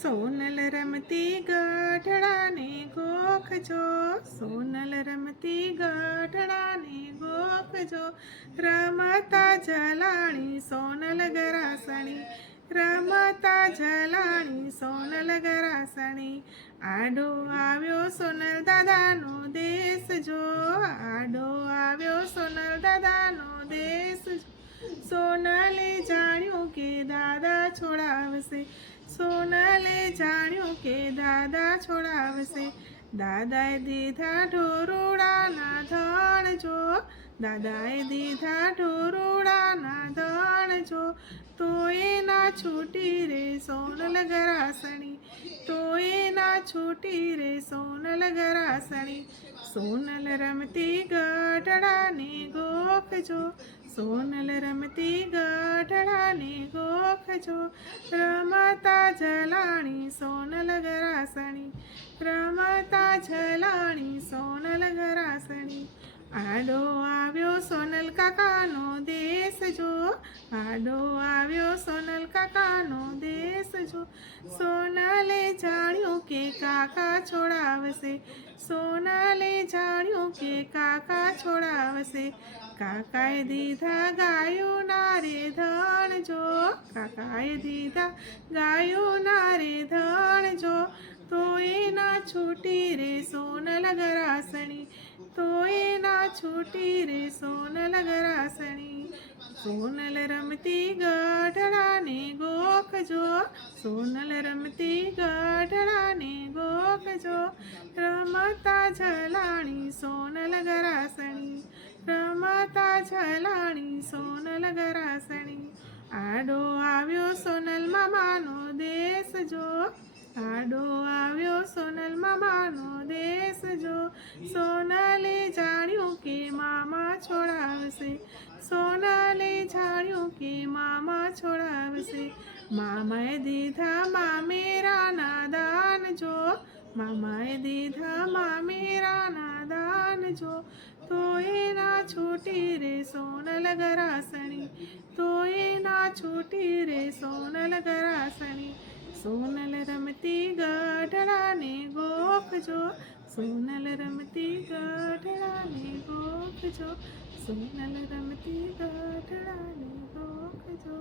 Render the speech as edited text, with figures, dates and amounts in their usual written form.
સોનલ રમતી ગઢડાને ગોખજો, સોનલ રમતી ગઢડાને ગોખજો, રમતા જલાણી સોનલ ગરાસણી, રમતા જલાણી સોનલ ગરાસણી, આડો આવ્યો સોનલ દાદાનો દેશ જો, આડો આવ્યો સોનલ દાદાનો દેશ જો, સોનલે જાણ્યું કે દાદા છોડાવશે, સોનલે જાણ્યું કે દાદા છોડાવશે, દાદાએ દીધા ઢોરુડાના ધણ જો, દાદાએ દીધા ઢોરુડાના ધણ જો, તોય ના છૂટી રે સોનલ ગરાસણી, તોય ના છૂટી રે સોનલ ગરાસણી, સોનલ રમતી ગઢડાને ગોખજો, સોનલ રમતી ગઢડાને ગોખજો, રમતા જલાણી સોનલ ગરાસણી, રમતા જલાણી સોનલ ગરાસણી, આડો આવ્યો સોનલ કાકાનો દેશ જો, આડો આવ્યો સોનલ કાકાનો દેશ જો, સોનલે જાણ્યું કે કાકા છોડાવશે, સોનલે જાણ્યું કે કાકા છોડાવશે, કાકાએ દીધા ગાયોના રે ધણ જો, કાકાએ દીધા ગાયોના રે ધણ જો, તોય ના છૂટી રે સોનલ ગરાસણી, તોય ના છૂટી રે સોનલ ગરાસણી, સોનલ રમતી ગઢડાને ગોખજો, સોનલ રમતી ગઢડાને ગોખજો, રમતા જલાણી સોનલ ગરાસણી, રમતા જલાણી સોનલ ગરાસણી, આડો આવ્યો સોનલ મામાનો દેશ જો, આડો આવ્યો સોનલ મામાનો દેશ જો, સોનલે જાણ્યું કે મામા છોડાવશે, સોનલે જાણ્યું કે મામા છોડાવશે, મામાએ દીધા મામેરાના દાન જો, મામાએ દીધા મામેરાના દાન જો, તોય ના છૂટી રે સોનલ ગરાસણી, તોય ના છૂટી રે સોનલ ગરાસણી, સોનલ રમતી ગઢડાને ગોખજો, સોનલ રમતી ગઢડાને ગોખજો, સોનલ રમતી ગઢડાને ગોખજો.